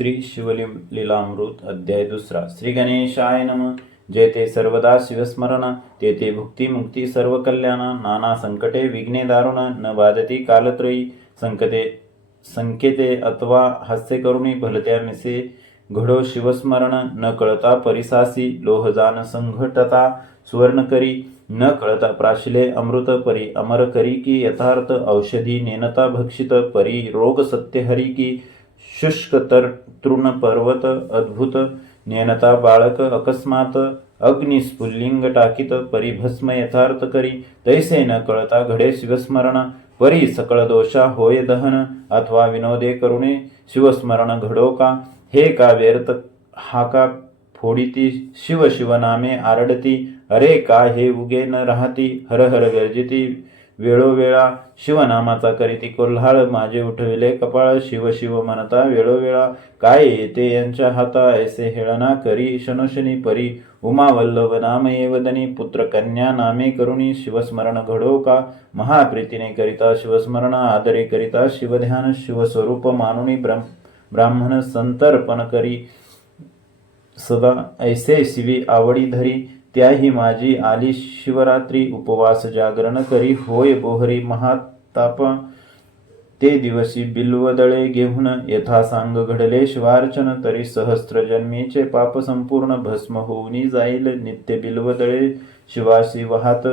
श्री शिवलीलामृत अध्याय 2 श्री गणेशाय नमः। जेते सर्वदा शिवस्मरण तेते भुक्ती मुक्ती सर्व कल्याण नाना संकटे विघ्ने दारुण न बाधती कालत्रयी संकेते अथवा हास्य करुणी भलत्या निसे घडो शिवस्मरण न कळता परिसासी लोहजान संघटता सुवर्ण करी न कळता प्राशिले अमृत परी अमर करी की यथार्थ औषधी नेनता भक्षित परी रोग सत्य हरी की शुष्क तृण पर्वत अद्भुत नेनता बाळक अकस्मात अग्निस्फुल्लिंग टाकीत परिभस्म यथार्थ करी तैसे न कळता घडे शिवस्मरण परी सकळ दोषा होय दहन अथवा विनोदे करुणे शिवस्मरण घडो का हे का व्यर्थ हा का फोडिती शिव शिव नामे आरडती अरे का हे उगे न राहती हर हर गर्जिती वेळोवेळा शिवनामाचा करीती कोल्हाळ माझे उठविले कपाळ शिव शिव म्हणता वेळोवेळा काय येते यांच्या हाता ऐसे हेळना करी शनोशनी परी उमा वल्लभ नाम वदनी पुत्र कन्या नामे करुणी शिवस्मरण घडो का महाप्रीतीने करिता शिवस्मरण आदरे करिता शिवध्यान शिवस्वरूप मानुनी ब्राह्मण संतर्पण करी सदा ऐसे शिवी आवडी धरी त्याही माझी आली शिवरात्री उपवास जागरण करी होय बोहरी महाताप ते दिवशी बिल्वदळे घेऊन यथा सांग घडले शिवार्चन तरी सहस्त्र जन्मीचे पाप संपूर्ण भस्म होऊनी जाईल नित्य बिल्वदळे शिवासी वाहत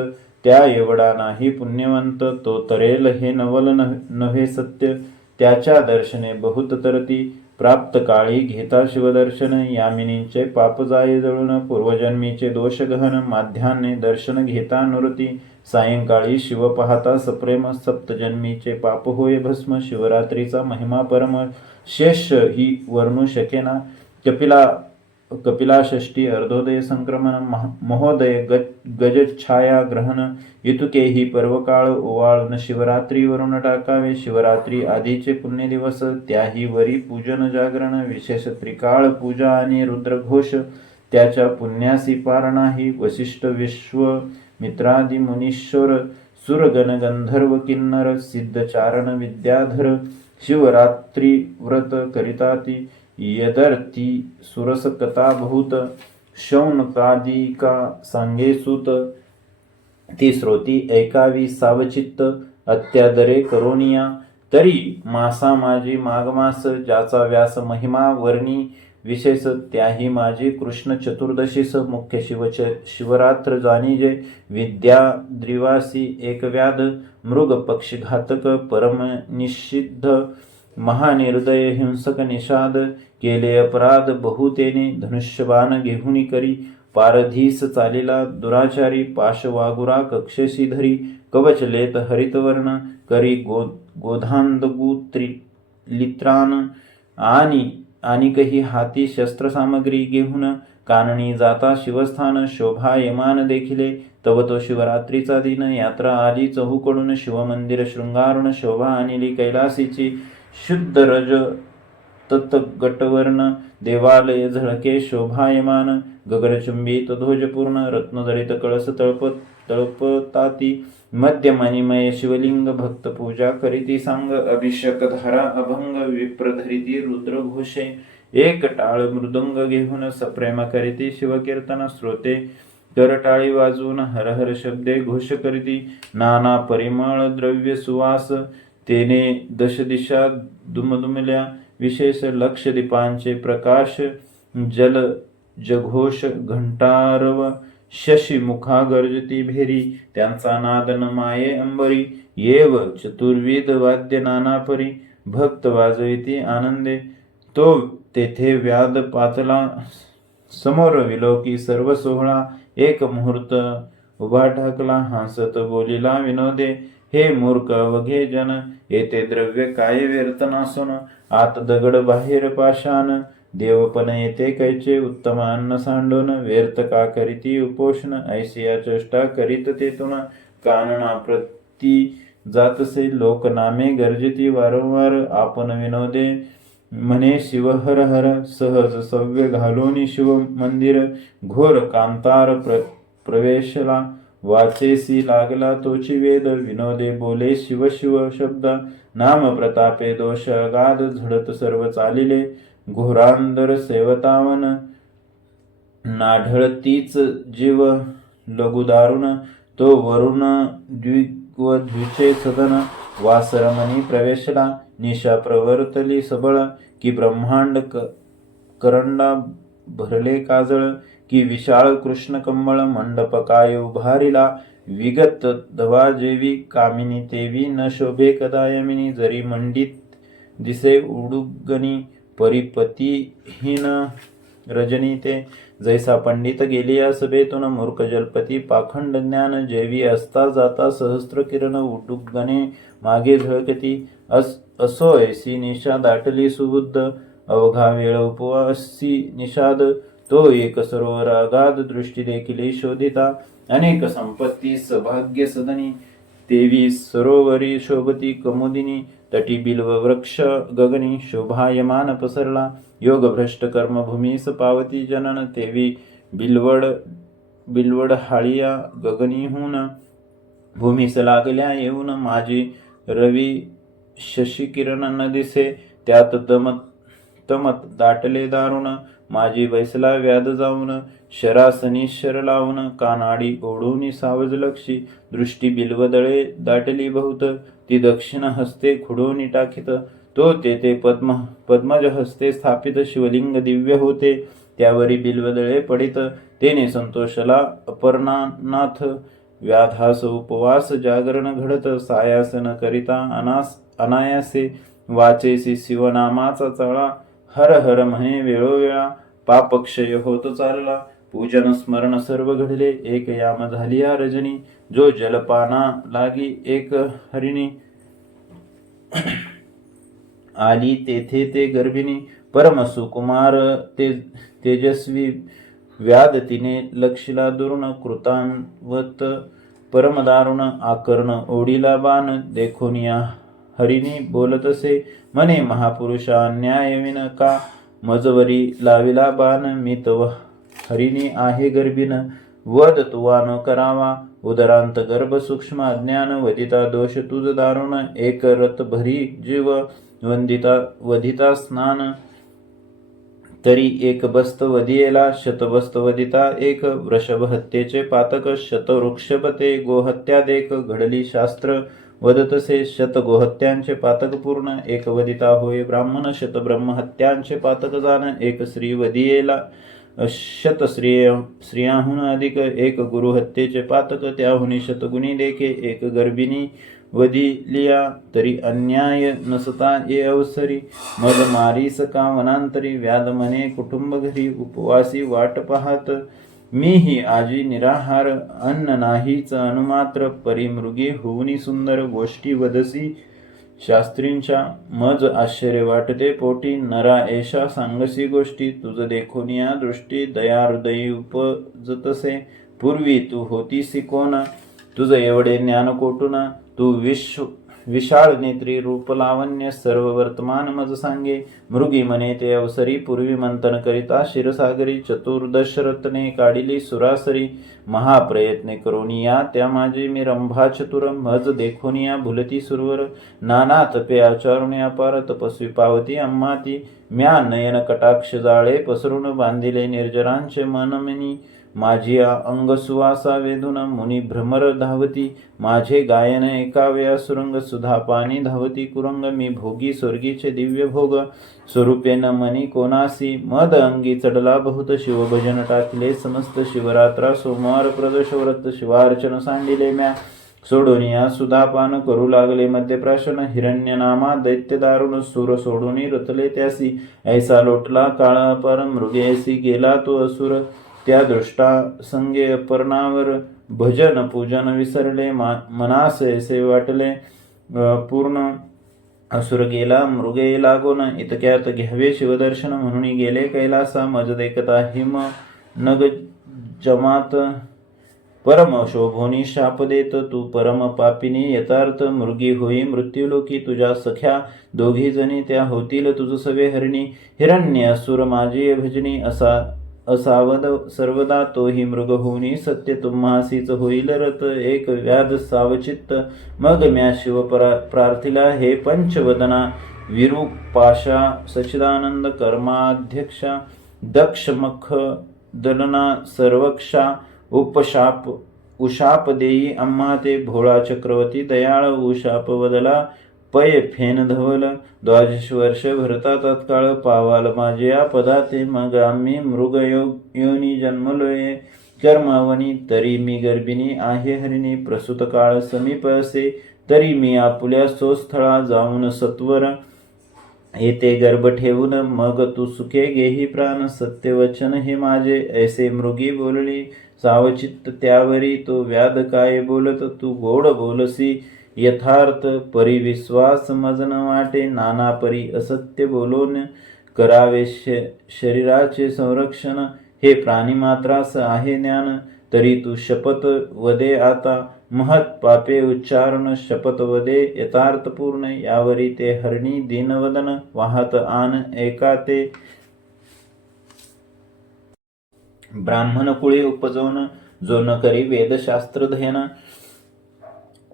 त्या एवढा नाही पुण्यवंत तो तरेल हे नवल नव्हे सत्य त्याच्या दर्शने बहुत तरती प्राप्त काळी घेता शिवदर्शन यामिनीचे पाप जाये जळून पूर्वजन्मीचे दोष गहन माध्यान्हे दर्शन घेता नुरती सायंकाळी शिव पाहता सप्रेम सप्तजन्मीचे पाप होय भस्म शिवरात्रीचा महिमा परम शेष ही वर्णू शकेना कपिला षष्ठी अर्धोदय संक्रमण महोदय गजछाया ग्रहण इतुकेही पर्वकाळ ओवाळून शिवरात्रीवरून टाकावे शिवरात्री आधीचे पुण्य दिवस त्याही वरी पूजन जागरण विशेष त्रिकाळ पूजा आणि रुद्रघोष त्याच्या पुण्यासी पार नाही वशिष्ठ विश्व मित्रादी मुनीश्वर सुरगण गंधर्व किन्नर सिद्धचारण विद्याधर शिवरात्री व्रत करिताती यदर्थी सुरस कथा बहुत शौनकादिका सांगे सूत ती श्रोती ऐकावी सावचित्त अत्यादरे करोनिया तरी मासा माझी माघमास ज्याचा व्यास महिमा वर्णी विशेष त्याही माझी कृष्ण चतुर्दशीस मुख्य शिवरात्र जाणीजे विद्या द्रिवासी एक व्याध मृग पक्षी घातक परम निषिद्ध महानिर्दय हिंसक निषाद केले अपराध बहुतेने धनुष्यबाण घेऊनी करी पारधीस चालिला दुराचारी पाशवागुरा कक्षेशी धरी कवच लेत हरितवर्ण करी गोधांदगु लित्रान आणि काही हाती शस्त्रसामग्री घेऊन काननी जाता शिवस्थान शोभायमान देखिले तव तो शिवरात्रीचा दिन यात्रा आली चहूकडून शिवमंदिर शृंगारुण शोभा आणली कैलासीची शुद्ध रज तत्गटवर्ण देवालय झळके शोभायमान गगनचुंबित ध्वजपूर्ण रत्नजडित कळस तळपताती मध्यमणिमय शिवलिंग भक्त पूजा करीती सांग अभिषेक धारा अभंग विप्रधरिती रुद्रघोषे एक टाळ मृदुंग घेऊन सप्रेम करीती शिवकीर्तन श्रोते करटाळी वाजवून हर हर शब्दे घोष करीती नाना परिमळ द्रव्य सुवास तेने दशदिशा दुमदुमल्या विशेष लक्ष दीपांचे प्रकाश जल जघोष घंटारव शशी मुखा गर्जती भेरी त्यांचा नाद न माये अंबरी येव चतुर्विध वाद्य नाना परी भक्त वाजविती आनंदे तो तेथे व्याद पातला समोर विलोकी सर्व सोहळा एक मुहूर्त उभा ठाकला हसत बोलिला विनोदे हे मूर्ख अवघे जन येथे द्रव्य काय व्यर्थ नसून आत दगड बाहेर पाषाण देवपण येते कैचे उत्तम अन्न सांडून व्यर्थ का करीती उपोषण ऐसिया चेष्टा करीत तेथून कानना प्रती जातसे लोकनामे गर्जिती वारंवार आपण विनोदे म्हणे शिव हर हर सहज सव्य घालून शिव मंदिर घोर कांतार प्रवेशला वाचेसी लागला तोची वेद विनोदे बोले शिव शिव शब्द नाम प्रतापे दोष अगाध झडत सर्व चालिले घोरांदर सेवतावन नाढळतीच जीव लघु दारुण तो वरुण द्विचे सदन वासरमणी प्रवेशला निशा प्रवर्तली सबळ की ब्रह्मांड करंडा भरले काजळ की विशाळ कृष्ण कमळ मंडप काय उभारिला विगत धवा जेवी कामिनी तेवी न शोभे कदायमिनी जरी मंडित दिसे उडुगणी परिपतीहीन रजनी ते जैसा पंडित गेलिया सभेतून मूर्ख जलपती पाखंड ज्ञान जेवी असता जाता सहस्त्र किरण उडुगणे मागे झळकती असो ऐसी निशा दाटली सुबुद्ध अवघा वेळ उपवासी निषाद तो एक सरोवर अगाध दृष्टी देखील शोधिता अनेक संपत्ती सौभाग्य सदनी तेवी सरोवरी शोभती कमुदिनी तटी बिल्व वृक्ष गगनी शोभायमान पसरला योग भ्रष्ट कर्मभूमीस पावती जनन तेवी बिलवड हाळिया गगनीहून भूमीस लागल्या येऊन माझी रवी शशिकिरण न दिसे त्यात तमत दाटले दारुण माझी बैसला व्याध जाऊन शरासनी शर लावून कानाडी ओढून सावज लक्षी दृष्टी बिल्वदळे दाटली बहुत ती दक्षिण हस्ते खुडोनी टाकीत तो तेथे पद्मज हस्ते स्थापित शिवलिंग दिव्य होते त्यावरी बिल्वदळे पडित तेने संतोषला अपर्णानाथ व्याधास उपवास जागरण घडत सायासन करिता अनायासे वाचेसी शिवनामाचा चळा हर हर म्हणे वेळोवेळा पापक्षय होत चालला पूजन स्मरण सर्व घडले एक याम झाली या रजनी जो जलपाना लागी एक हरिणी आली तेथे ते गर्भिणी परम सुकुमार तेजस्वी व्याध तिने लक्षिला दुरुण कृतांवत परम दारुण आकर्ण ओढीला बाण देखोनिया हरिणी बोलतसे मने महापुरुषा न्यायविन का मजवरी लाविला बाण मी तव हरिणी आहे गर्भिन वद तुवा न करावा उदरांत गर्भ सूक्ष्म अज्ञान वदिता दोष तुझ दारुण एक रथ भरी जीव वधिता स्नान तरी एक बस्त वधियेला शतबस्त वदिता एक वृषभ हत्येचे पातक शत वृक्षपते गोहत्या देख घडली शास्त्र वदतसे शत गोहत्यांचे पातक पूर्ण एक वदिता होय ब्राह्मण शत ब्रह्महत्यांचे पातक जाण एक स्त्री वदियेला शत स्त्रियाहून अधिक एक गुरुहत्येचे पातक त्याहुनी शतगुणी देखे एक गर्भिणी वदिलिया तरी अन्याय नसता ये अवसरी मद मारीस का वनांतरी व्याध मने कुटुंब घरी उपवासी वाट पाहत मी ही आजी निराहार अन्न नाहीच अनुमात्र परिमृगी होऊनी सुंदर गोष्टी वदसी शास्त्रींच्या मज आश्चर्य वाटते पोटी नरा ऐशा सांगसी गोष्टी तुझ देखोनिया दृष्टी दया हृदयी उपजतसे पूर्वी तू होतीसी कोण तुझ एवढे ज्ञान कोटून तू विशाळ नेत्री रूप लावण्य सर्व वर्तमान मज सांगे मृगी मने ते अवसरी पूर्वी मंथन करिता शिरसागरी चतुर्दश रत्ने काढिली सुरासरी महाप्रयत्ने करोनिया त्या माझी मी रंभा चतुर मज देखोनिया भुलती सुरवर नाना तपे आचारुणे अपार तपस्वी पावती अम्माती म्या नयन कटाक्ष जाळे पसरून बांधिले निर्जरांचे मनमिनी माझी अंग सुवासा वेदून मुनी भ्रमर धावती माझे गायन एकाव्या सुरंग सुधा पाणी धावती कुरंग मी भोगी स्वर्गीचे दिव्य भोग स्वरूपेन मनी कोणासी मद अंगी चढला बहुत शिवभजन टाकले समस्त शिवरात्रा सोमवार प्रदोष व्रत शिवार्चन सांडिले म्या सोडोनिया सुधापान करू लागले मध्यप्राशन हिरण्य नामा दैत्य दारुण सूर सोडूनी रतले त्यासी ऐसा लोटला काळा पर मृगेसी गेला तो असुर त्या दृष्टा संगे अपर्णावर भजन पूजन विसरले मनास ऐसे वाटले पूर्ण असुर गेला मृगे लागून इतक्यात घ्यावे शिवदर्शन म्हणून गेले कैलासा मज देखता हिम नग जमात परम शोभोनी शाप देत तू परम पापिनी यथार्थ मृगी होई मृत्यूलोकी तुझ्या सख्या दोघी जणी त्या होतील तुझ सवे हरिणी हिरण्य असुर माझी भजनी असावद सर्वदा तोही मृग होनी सत्य तुम्हासीच होईल रत एक व्याध सावचित्त मग म्या शिव प्रार्थिला हे पंचवदना विरूपाशा सच्चिदानंद कर्माध्यक्षा दक्ष मख दलना सर्वक्षा उपशाप उशाप देई अम्मा ते भोळा चक्रवर्ती दयाळ उशाप वदला पय फेन धवल 22 वर्ष भरता तत्काळ पावाल माझे या पदा ते मग आम्ही मृगयोनी जन्मलोय कर्मावनी तरी मी गर्भिणी आहे हरिणी प्रसूत काळ समीप असे तरी मी आपुल्या सोस्थळा जाऊन सत्वर येथे गर्भ ठेवून मग तू सुखे गेही प्राण सत्यवचन हे माझे ऐसे मृगी बोलली सावचित्त त्यावरी तो व्याध काय बोलत तू गोड बोलसी यथार्थ परी विश्वास मज न वाटे नाना परी असत्य बोलून करावे शरीराचे संरक्षण हे प्राणी मात्रास आहे ज्ञान तरी तू शपथ वदे आता महत पापे उच्चारण शपथ वदे यथार्थपूर्ण यावरी ते हरणी दीनवदन वाहत आन एका ते ब्राह्मण कुळे उपजवून जो न करी वेदशास्त्रध्ययन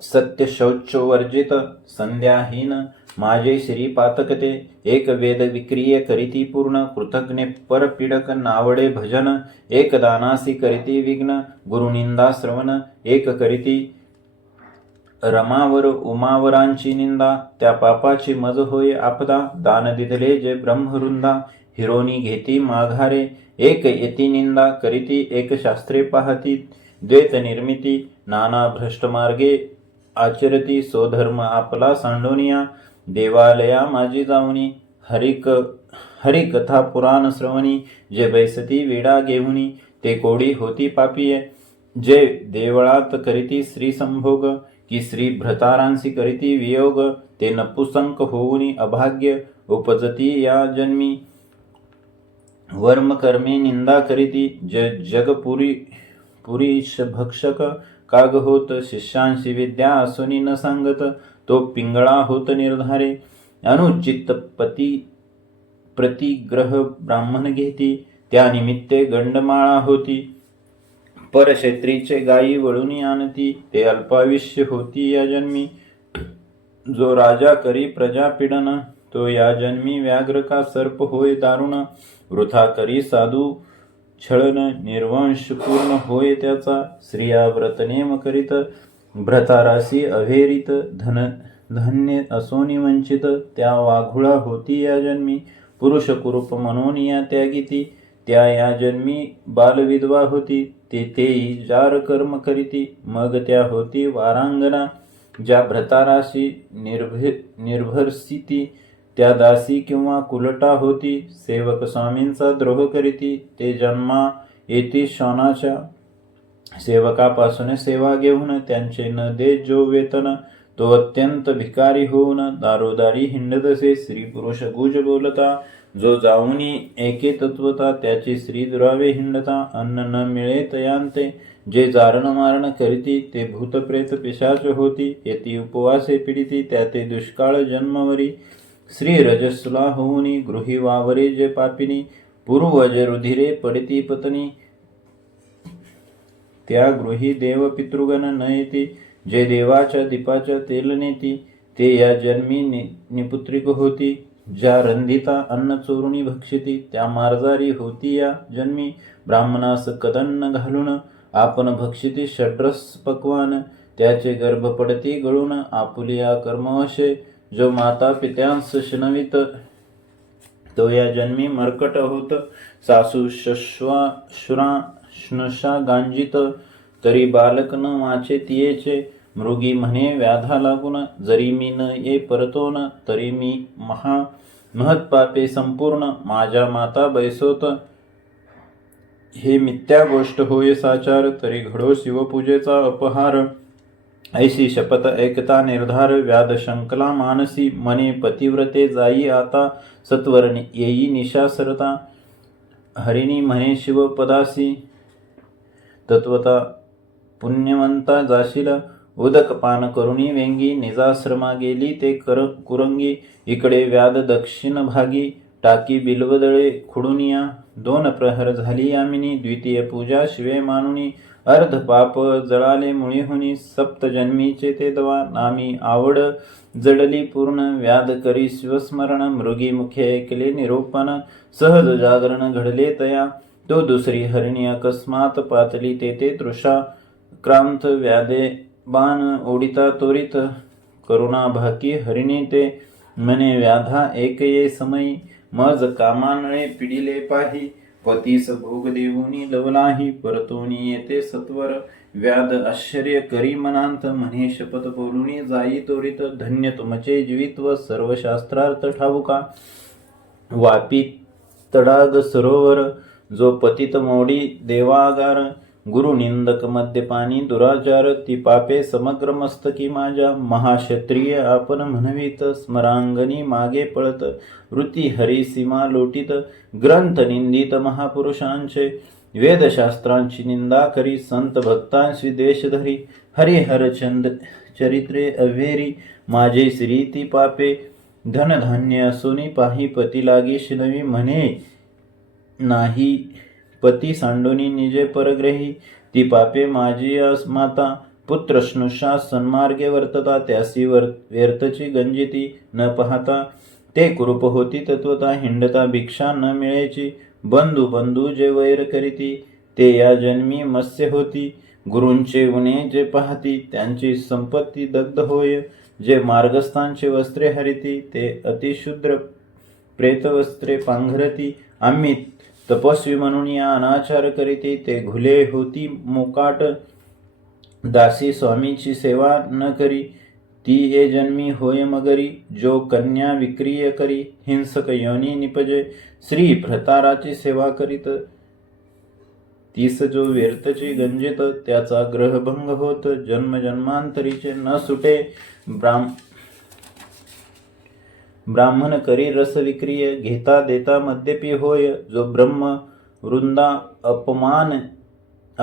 सत्य शौच वर्जित संध्याहीन माझे श्री पातकते एक वेद विक्रिय करीती पूर्ण कृतज्ञ परपीडक नावडे भजन एक दानासी करीती विघ्न गुरुनिंदा श्रवण एक करीती रमावर उमावरांची निंदा त्या पापाची मज होय आपदा दान दिधले जे ब्रह्मवृंदा हिरोनी घेती माघारे एक येती निंदा करीती एक शास्त्रे पाहती द्वैत निर्मिती नाना भ्रष्ट मार्गे आचरती स्वधर्म आपला सांडोनिया देवालया माझी जाऊनी हरिकथा पुराण श्रवणी जे बैसती वेडा घेऊनी ते कोडी होती पापीय जे देवळात करीती स्त्री संभोग की स्त्री भ्रतारांसी करीती वियोग ते नपुसंक होऊनी अभाग्य उपजती या जन्मी वर्म कर्मे निंदा करीती पुरीश भक्षक काग होत शिष्यांशी विद्या असुनी न सांगत तो पिंगळा होत निर्धारे अनुचित प्रतिग्रह ब्राह्मण घेती त्या निमित्ते गंडमाळा होती परक्षेत्रीचे गायी वळून आणती ते अल्पायुष्य होती या जन्मी जो राजा करी प्रजा पीडन तो या जन्मी व्याघ्र का सर्प होय दारुण वृथा करी साधू छळन निर्वंश पूर्ण होय त्याचा स्त्रिया व्रतनेम करीत भ्रताराशी अभेरित धन्य असोनी वंचित त्या वाघुळा होती या जन्मी पुरुष कुरूप म्हणून या त्यागिती त्या या जन्मी बालविधवा होती तेथेही जार कर्म करीती मग त्या होती वारांगना ज्या भ्रताराशी निर्भरसिती त्या दासी किंवा कुलटा होती सेवक स्वामींचा द्रोह करीती ते जन्मा येती शौनाच्या सेवकापासून सेवा घेऊन त्यांचे न दे जो वेतन तो अत्यंत भिकारी होऊन दारोदारी हिंडतसे स्त्री पुरुष गुज बोलता जो जाऊनी एके तत्वता त्याची स्त्री दुरावे हिंडता अन्न न मिळे तयांते जे जारण मारण करीती ते भूतप्रेत पिशाच होती येती उपवासे पीडिती त्या ते दुष्काळ जन्मवरी श्री रजस्ला होऊनी गृही वावरे जे पापिनी पूर्वज रुधिरे पडिती पत्नी त्या गृही देव पितृगण न येती जे देवाच्या दीपाच्या तेल नेती ते या जन्मी निपुत्रिक होती ज्या रंधिता अन्न चोरुणी भक्षिती त्या मार्जारी होती या जन्मी ब्राह्मणास कदन्न घालून आपण भक्षिती षड्रस पक्वान त्याचे गर्भ पडती गळून आपुलिया कर्मवशे जो माता पित्यांस शनवित तो या जन्मी मर्कट होत सासू श्वा श्नशा गांजित तरी बालक न वाचे तियेचे मृगी म्हणे व्याधा लागून जरी मी न ये परतोन तरी मी महत्पापे संपूर्ण माझ्या माता बैसोत हे मिथ्या गोष्ट होय साचार तरी घडो शिवपूजेचा अपहार ऐशी शपथ ऐकता निर्धार व्याध शंकला मानसी मने पतिव्रते जाई आता सत्वर येई निशासरता हरिणी म्हणे शिवपदासी तत्वता पुण्यवंता जाशील उदक पान करुणी वेंगी निजाश्रमा गेली ते कुरंगी इकडे व्याध दक्षिण भागी टाकी बिल्वदळे खुडुनिया 2 प्रहर झाली यामिनी द्वितीय पूजा शिवे मानुनी अर्ध पाप जळाले मुळीहुनी सप्तजन्मीचे ते दवा नामी आवड जडली पूर्ण व्याध करी शिवस्मरण मृगी मुखे ऐकले निरूपण सहज जागरण घडले तया तो दुसरी हरिणी अकस्मात पातली ते तृषा क्रांत व्याधे बाण ओढिता त्वरित करुणा भाकी हरिणी ते मने व्याधा एक ये समयी मज कामानळे पिडिले पाही पतीस भोग देऊनी लवलाही परतोनी येते सत्वर व्याध आश्चर्य करी मनांत म्हणे शपथ बोलुनी जाई त्वरित धन्य तुमचे जीवित्व सर्व शास्त्रार्थ ठाऊका वापी तडाग सरोवर जो पतित मोडी देवागार गुरुनिंदक मद्यपानी दुराचार ती पापे समग्र मस्तकी माझ्या महाक्षत्रिय आपण म्हणवीत स्मरांगणी मागे पळत वृत्ती हरी सीमा लोटीत ग्रंथ निंदित महापुरुषांचे वेदशास्त्रांची निंदा करी संत भक्तांशी द्वेष धरी हरिहर चंद चरित्रे अव्हेरी माझे श्री ती पापे धनधान्य असोनी पाही पती लागी शिनवी म्हणे नाही पती सांडोनी निजे परग्रही ती पापे माझी माता पुत्र स्नुषा सन्मार्गे वर्तता त्यासी व्यर्थची गंजिती न पाहता ते कुरूप होती तत्वता हिंडता भिक्षा न मिळेची बंधू जे वैर करीती ते या जन्मी मत्स्य होती गुरूंचे उणे जे पाहती त्यांची संपत्ती दग्ध होय जे मार्गस्थांचे वस्त्रे हरिती ते अतिशूद्र प्रेतवस्त्रे पांघरती आम्ही तपस्वी म्हणून या अनाचार करीती ते घुले होती मोकाट दासी स्वामीची सेवा न करी ती ये जन्मी होय मगरी जो कन्या विक्रिय करी हिंसक योनी निपजे श्री भ्रताराची सेवा करीत तीस जो व्यर्थची गंजित त्याचा ग्रहभंग होत जन्मजन्मांतरीचे न सुटे ब्राह्मण करी रस विक्रिय घेता देता मद्यपी होय जो ब्रह्म वृंदा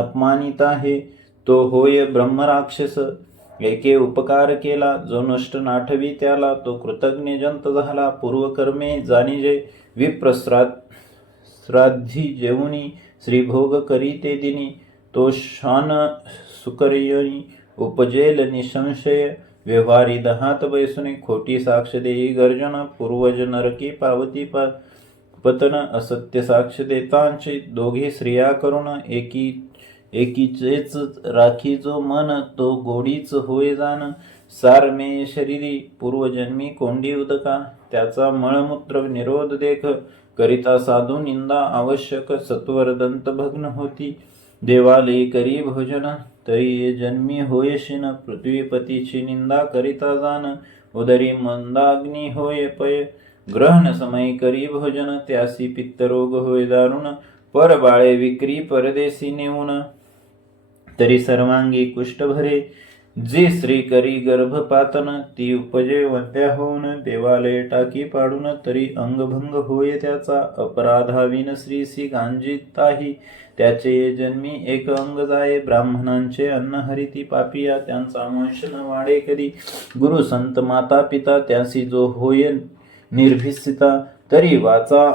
अपमानिता आहे तो होय ब्रह्मराक्षस एके उपकार केला जो नष्ट नाठवी त्याला तो कृतज्ञ जंत झाला पूर्वकर्मे जाणीजे विप्र श्राद्धी जेवुनी श्रीभोग करी ते दिनी तो शान सुकर्योनी उपजेल निसंशय व्यवहारी दहात बैसुनी खोटी साक्ष देई गर्जन पूर्वज नरकी पावती पतन असत्य साक्ष देतांची दोघी स्त्रिया करून एकीचेच राखी जो मन तो गोडीच होय जाण सारमे शरीरी पूर्वजन्मी कोंडी उदका त्याचा मळमूत्र निरोध देख करिता साधू निंदा आवश्यक सत्वर दंत भग्न होती देवालयी करी भोजन तरी जन्मी होयशिन पृथ्वीपतीची निंदा करिता जाण उदरी मंदाग्नी होय पय ग्रहण समय करी भोजन त्यासी पित्तरोग होय दारुण पर बाळे विक्री परदेशी नेऊन तरी सर्वांगी कुष्ठ भरे जी स्त्री करी गर्भपातन ती उपजे वंद्या होऊन देवालय टाकी पाडून तरी अंगभंग होय त्याचा अपराधाविन श्रीसी गांजिताही त्याचे जन्मी एक अंग जाये ब्राह्मणांचे अन्न हरिती पापिया त्यांचा वंश न वाढे कधी गुरु संत माता पिता त्यासी जो होय निर्भिसिता तरी वाचा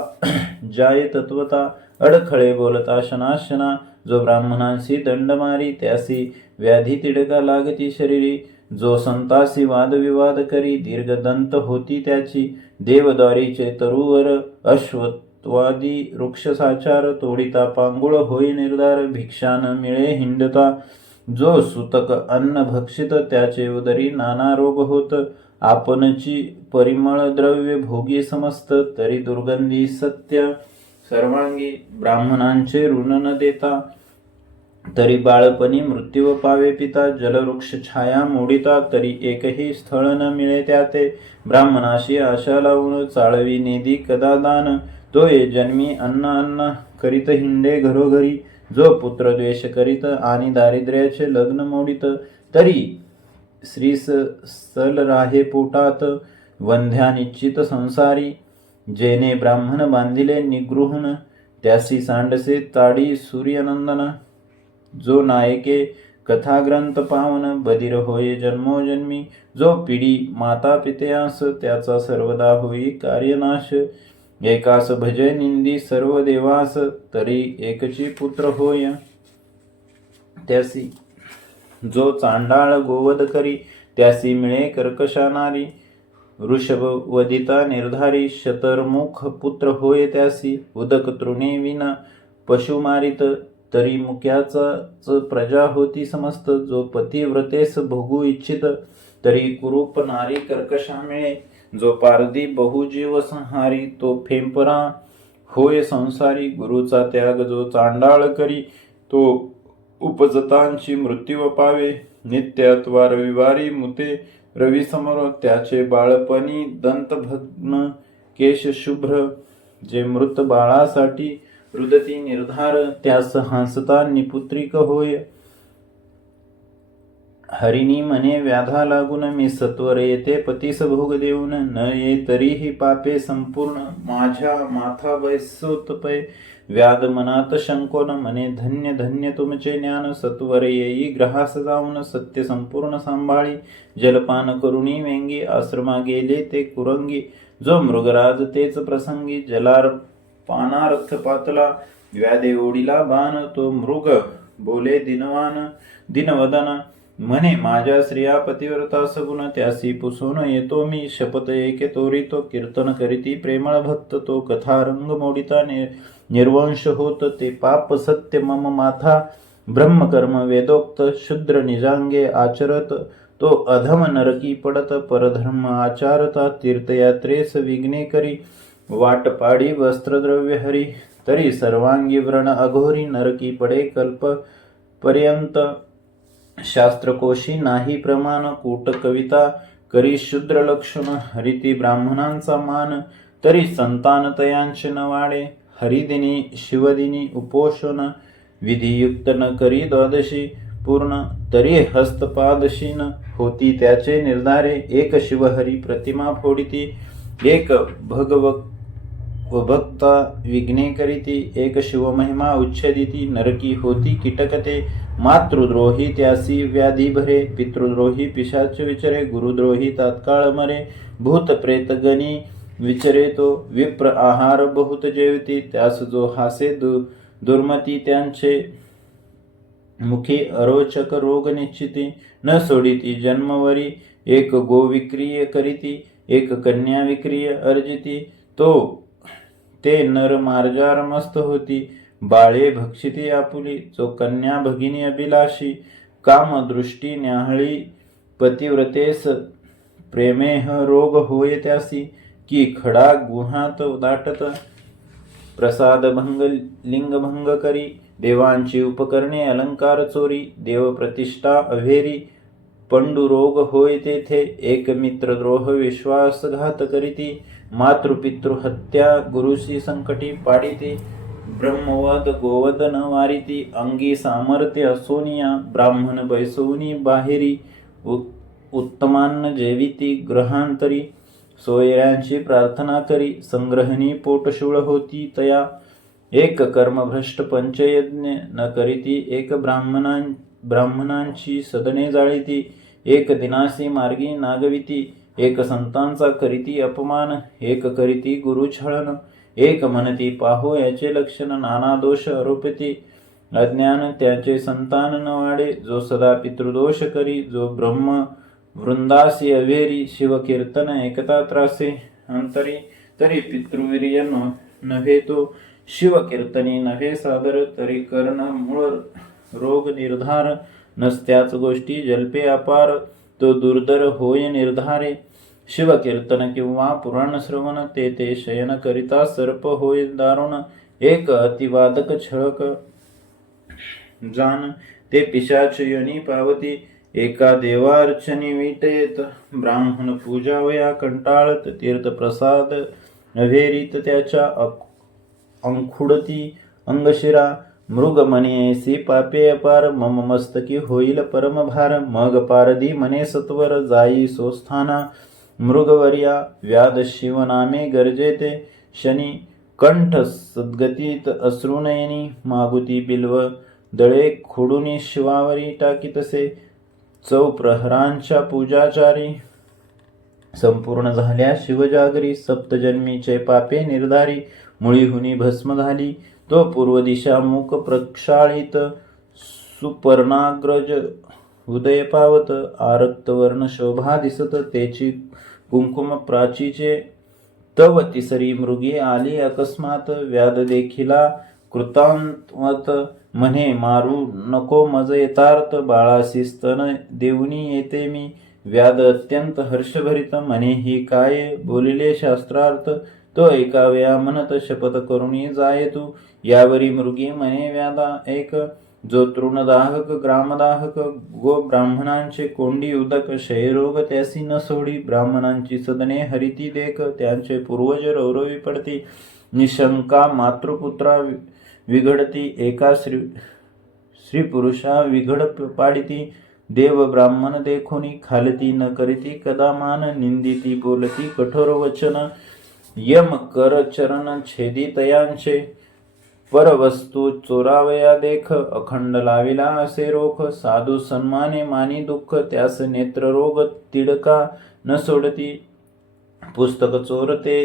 जाय तत्वता अडखळे बोलता शनाशना जो ब्राह्मणांशी दंड मारी त्यासी व्याधी तिडका लागती शरीरी जो संतासी वादविवाद करी दीर्घदंत होती त्याची देवद्वारीचे तरुवर अश्वत्वादी वृक्ष साचार तोडिता पांगुळ होई निर्धार भिक्षा न मिळे हिंडता जो सुतक अन्न भक्षित त्याचे उदरी नाना रोग होत आपणची परिमळ द्रव्य भोगी समस्त तरी दुर्गंधी सत्य सर्वांगी ब्राह्मणांचे ऋण न देता तरी बाळपणी मृत्यू पावे पिता जलवृक्ष छाया मोडिता तरी एकही स्थळ न मिळे त्याते ब्राह्मणाशी आशा लावून चाळवी नेदी कदा दान तो ये जन्मी अन्न करीत हिंडे घरोघरी जो पुत्र द्वेष करीत आणि दारिद्र्याचे लग्न मोडित तरी श्रीस सल राहे पोटात वंध्या निश्चित संसारी जेने ब्राह्मण बांधिले निगृहून त्यासी सांडसे ताडी सूर्यनंदन जो नायके कथाग्रंथ पावन बधिर होय जन्मोजन्मी जो पिढी माता पितयांस त्याचा सर्वदा होई कार्यनाश एकास भजे निंदी सर्व देवास, तरी एकची पुत्र होय त्यासी. जो चांडाळ गोवध करी, त्यासी मिळे कर्कशा नारी. वृषभ वदिता निर्धारी, शतर्मुख पुत्र होय त्यासी. उदक तृणे विन पशु मारित, तरी मुक्याचाच प्रजा होती समस्त. जो पतिव्रतेस भोगू इच्छित, तरी कुरूप नारी कर्कशा मिळे. जो पारधी बहुजीव संहारी, तो फेंपरा होय संसारी. गुरुचा त्याग जो चांडाळ करी, तो उपजतांची मृत्यू पावे. नित्य अथवा रविवारी मुते रवी समोर, त्याचे बाळपणी दंतभग्न केश शुभ्र. जे मृत बाळासाठी रुदती निर्धार, त्यास हंसता निपुत्रिक होय. हरिणी म्हणे व्याधा लागून, मी सत्वर येते पतीस भोग देऊन. न ये तरीही पापे संपूर्ण, माझ्या माथा बैसोतपय. व्याध मनात शंकोन, म्हणे धन्य धन्य तुमचे ज्ञान. सत्वर येई ग्रहास जाऊन, सत्य संपूर्ण सांभाळी. जलपान करुणी वेंगी, आश्रमा गेले ते कुरंगी. जो मृगराज तेच प्रसंगी, जलार पानार्थ पातला. व्याधे ओढिला बाण, तो मृग बोले दिनवदन. म्हणे माझ्या स्त्रिया पतिव्रता सगुण, त्यासी पुसून येतो मी. शपथ एके तोरितो, कीर्तन करीती प्रेमळ भक्त. तो कथा रंग मोडिता निर्वंश होत, ते पाप सत्य मम माथा. ब्रह्मकर्म वेदोक्त, शूद्र निजांगे आचरत. तो अधम नरकी पडत, परधर्म आचारता. तीर्थयात्रेस विघ्ने करी, वाट पाडी वस्त्रद्रव्य हरी. तरी सर्वांगी व्रण अघोरी, नरकी पडे कल्प पर्यंत. शास्त्रकोशी नाही प्रमाण, कूट कविता करी शूद्र लक्षण. हरिती ब्राह्मणांचा मान, तरी संतान तयांचे न वाढे. हरिदिनी शिवदिनी उपोषण, विधियुक्त न करी द्वादशी पूर्ण. तरी हस्तपादशीन होती त्याचे निर्धारे. एक शिवहरी प्रतिमा फोडिती, एक भक्ता विघ्ने करीती. एक शिवमहिमा उच्छेदिती, नरकी होती कीटकते. मातृद्रोही त्यासी व्याधी भरे, पितृद्रोही पिशाच विचरे. गुरुद्रोही तात्काळ मरे, भूत प्रेत गणी विचरे तो. विप्र आहार बहुत जेवती, त्यास जो हासे दुर्मती. त्यांचे मुखी अरोचक रोग निश्चिती. न सोडिती जन्मवरी, एक गो विक्रिय करीती. एक कन्या विक्रिय अर्जिती, ते नर मार्जार मस्त होती. बाळे भक्षिती आपुली, जो कन्या भगिनी अभिलाषी. काम दृष्टी न्याहळी, पतिव्रतेस प्रेमेह रोग होय त्यासी. की खडा गुहात दाटत, प्रसाद भंग लिंगभंग करी. देवांची उपकरणे अलंकार चोरी, देव प्रतिष्ठा अभेरी. पंडुरोग होय तेथे, एक मित्रद्रोह विश्वासघात करीती. मातृपितृ हत्या गुरुशी संकटी पाडिती. ब्रह्मवद गोवद न वारिती, अंगी सामर्थ्य असोनिया. ब्राह्मण बैसवनी बाहेरी, उत्तमान्न जेविती ग्रहांतरी. सोयऱ्यांची प्रार्थना करी, संग्रहणी पोटशूळ होती तया. एक कर्मभ्रष्ट पंचयज्ञ न करीती. एक ब्राह्मणांची सदने जाळीती. एक दिनासी मार्गी नागविती. एक संतांचा करीती अपमान. एक करीती गुरु छळन. एक म्हणती पाहो याचे लक्षण. नाना दोष आरोपिती. अज्ञान त्याचे संतान न वाढे. जो सदा पितृदोष करी. जो ब्रह्म वृंदासी अवेरी. शिवकीर्तन एकता त्रासे अंतरी. तरी पितृवीर्य नव्हे तो. शिवकीर्तनी नव्हे सादर. तरी कर्ण मूळ रोग निर्धार. नसत्याच गोष्टी जल्पे अपार. तो दुर्धर होय निर्धारे. शिवकीर्तन किंवा पुराण श्रवण, ते शयन करिता सर्प होय दारुण. एक अतिवादक छळक जान, ते पिशाच योनी पावती. एका देवार्चनी विटयत, ब्राह्मण पूजावया कंटाळत. तीर्थप्रसाद अभेरीत त्याच्या अंखुडती अंगशिरा. मृग म्हणे ऐसी पापे अपार. मम मस्तकी होईल परमभार. मग पारधी म्हणे सत्वर, जाई सोस्थाना मृगवर्या. व्याध शिवनामे गरजेते शनी. कंठ सद्गतीत अश्रुनयनी. मागुती बिल्व दळे खोडूनी शिवावरी टाकीतसे. चौप्रहरांच्या पूजाचारी. संपूर्ण झाल्या शिवजागरी, सप्तजन्मीचे पापे निर्धारी, मुळीहुनी भस्म झाली. तो पूर्व दिशा मुख प्रक्षाळित, सुपर्णाग्रज उदय पावत, आरक्तवर्ण शोभा दिसत, तेची कुंकुम प्राचीचे. तव तिसरी मृगी आली अकस्मात, व्याध देखिला कृतांतवत, म्हणे मारू नको मज येतार्थ, बाळासी स्तन देऊनी येते मी. व्याध अत्यंत हर्षभरित, म्हणे ही काय बोलिले शास्त्रार्थ. तो एका वेळा म्हणत, शपथ करुणी जाय तू. यावरी मृगी म्हणे व्याधा एक, जो तृणदाहक ग्रामदाहक, गो ब्राह्मणांचे कोंडी उदक, क्षयरोग त्यासी न सोडी. ब्राह्मणांची सदने हरिती देख, त्यांचे पूर्वज रौरवी पडती. निशंका मातृपुत्रा विघडती, एका स्त्री पुरुषा विघड पाडिती. देव ब्राह्मण देखोनी, खालती न करीती कदा मान. निंदिती बोलती कठोर वचन, यम कर चरण छेदी तयांचे. परवस्तू चोरावया देख, अखंड लाविला असे रोख. साधू सन्माने मानी दुःख, त्यास नेत्ररोग तिडका न सोडती. पुस्तक चोरते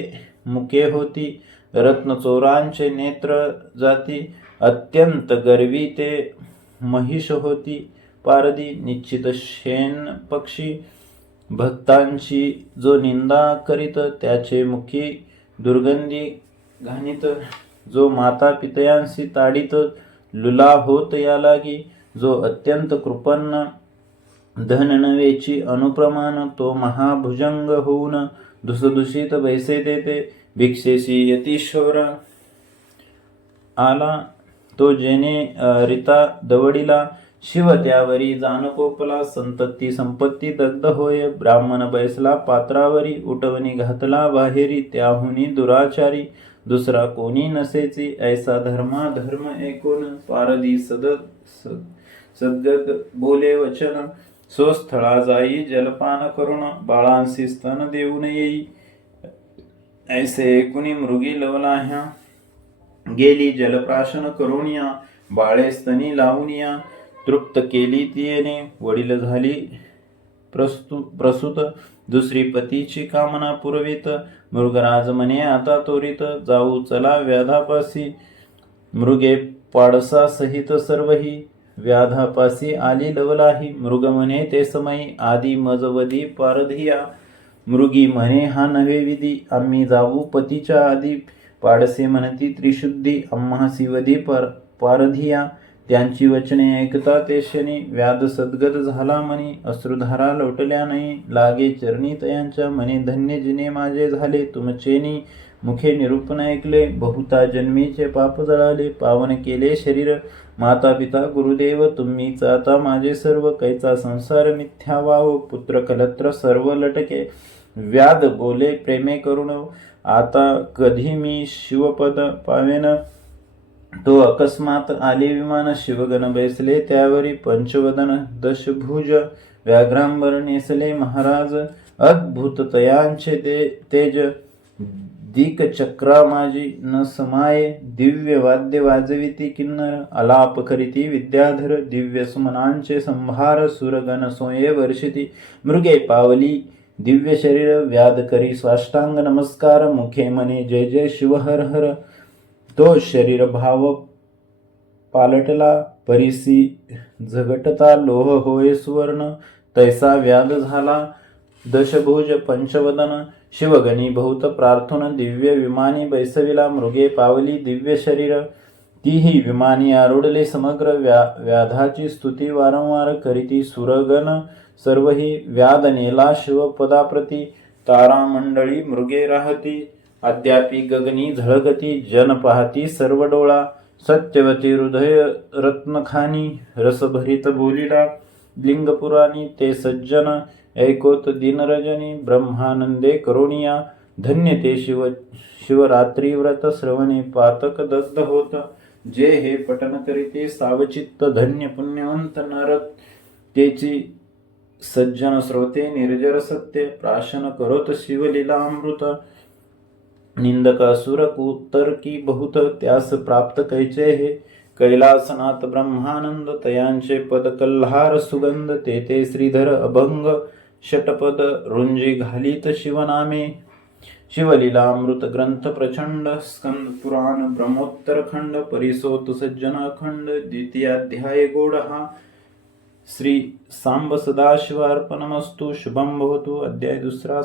मुके होती, रत्न चोरांचे नेत्र जाती. अत्यंत गर्वी ते महिष होती पारदी. निश्चित शेण पक्षी भक्तांची जो निंदा करीत, त्याचे मुखी दुर्गंधी घाणीत. जो माता पितयांशी ताडित, लुला होत या लागी. जो अत्यंत कृपन्न धन नवेची अनुप्रमाण, तो महाभुजंग होऊन दुसदुषित बैसे देते. भिक्षेशी यतीश्वर आला, तो जेने रिता दवडिला. शिव त्यावरी जानकोपला, संतती संपत्ती दग्ध होय. ब्राह्मण बैसला पात्रावरी, उठवणी घातला बाहेरी. त्याहुनी दुराचारी दुसरा कोणी नसेची, ऐसा धर्म ऐकून. पारदी सद्गत बोले वचन, सो स्थळा जाई जलपान करून. बाळांसी स्तन देऊन येई, ऐसे ऐकुनी मृगी लवलाह्या. गेली जलप्राशन करुनिया, बाळे स्तनी लावूनिया. तृप्त केली तिने, वडील झाली प्रसूत. दुसरी पतीची कामना पुरवित, मृगराज म्हणे आता त्वरित. जाऊ चला व्याधापासी, मृगे पाडसा सहित सर्वही. व्याधापासी आली लवलाही, मृग म्हणे ते समयी. आदी मजवदी पारधिया, मृगी म्हणे हा नव्हे विधी. आम्ही जाऊ पतीच्या आधी, पाडसे म्हणती त्रिशुद्धी. आम्हासी वधी पारधिया, त्यांची वचने ऐकता ते क्षणी. व्याध सद्गत झाला मनी, अश्रुधारा लोटल्या नाही. लागे चरणी तयांच्या, म्हणे धन्य जिने माझे झाले तुमचेनी. मुखे निरूपण ऐकले, बहुता जन्मीचे पाप जळाले. पावन केले शरीर, माता पिता गुरुदेव तुम्हीच आता माझे सर्व. कैचा संसार मिथ्या वाव, पुत्र कलत्र सर्व लटके. व्याध बोले प्रेमे करुण, आता कधी मी शिवपद पावेन. तो अकस्मात आले विमान, शिवगण बैसले त्यावरी. पंचवदन दशभुज व्याघ्रांबर नेसले महाराज. अद्भुत तयांचे तेज, दिक चक्रा माझी न समाये. दिव्य वाद्य वाजविती किन्नर, आलाप करीती विद्याधर. दिव्य सुमनांचे संभार, सुरगण सोये वर्षिती. मृगे पावली दिव्य शरीर, व्याध करी साष्टांग नमस्कार. मुखे म्हणे जय जय शिव हर हर. तो शरीर भाव पालटला, परिसी झगटता लोह होय सुवर्ण. तैसा व्याध झाला दशभुज पंचवदन. शिवगणी बहुत प्रार्थून दिव्य विमानी बैसविला. मृगे पावली दिव्य शरीर, तीही विमानी आरूढले समग्र. व्याधाची स्तुती वारंवार करीती सुरगण सर्वही. व्याध नेला शिवपदाप्रती, तारामंडळी मृगे राहती. अद्यापि गगनी झळकती, जन पाहती सर्व डोळा. सत्यवती हृदय रत्नखानी, रसभरित बोलिला लिंगपुराणी. ते सज्जन ऐकोत दिनरजनी, ब्रह्मानंदे करुणिया. धन्य ते शिवरात्री व्रत, श्रवणे पातक दग्ध होत. जे हे पठन करीते सावचित्त, धन्य पुण्यवंत नर. तेची सज्जन श्रोते निर्जर सत्य, प्राशन करोत शिवलीलामृत. निंदकासुर कुतर्की बहुत, त्यास प्राप्त कैचे हे. कैलासनाथ ब्रह्मानंद, तयांचे पद कल्हार सुगंध. ते श्रीधर अभंग षटपद रुंजी घालीत शिवनामे. शिवलीला अमृत ग्रंथ प्रचंड. स्कंद पुराण ब्रह्मोत्तर खंड. परिसोत सज्जन अखंड. द्वितीयाध्याय गोड हा. श्री सांब सदाशिवार्पणमस्तु. शुभम भवतु. अध्याय दुसरा.